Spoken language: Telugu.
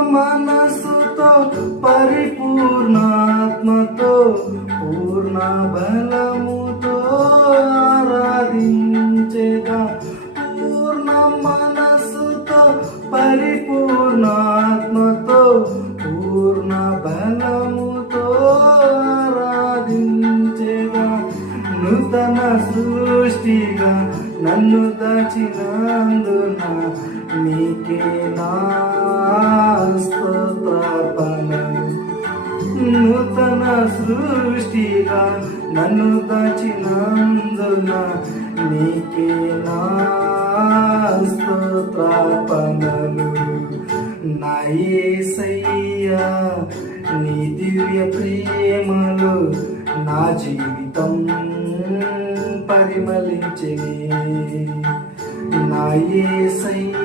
మనసుతో పరిపూర్ణాత్మతో పూర్ణ బలముతో ఆరాధించేదా. పూర్ణ మనసుతో పరిపూర్ణాత్మతో పూర్ణ బలముతో ఆరాధించేదా. నూతన సృష్టిగా నన్ను దాచినందున నీకే నా స్తోత్రార్పణలు. నూతన సృష్టిగా నన్ను దాచినందున నీకే నా స్తోత్రార్పణలు. నా యేసయ్యా నీ దివ్య ప్రేమలో నా జీవితం పరిమళించే. నా యేసయ్యా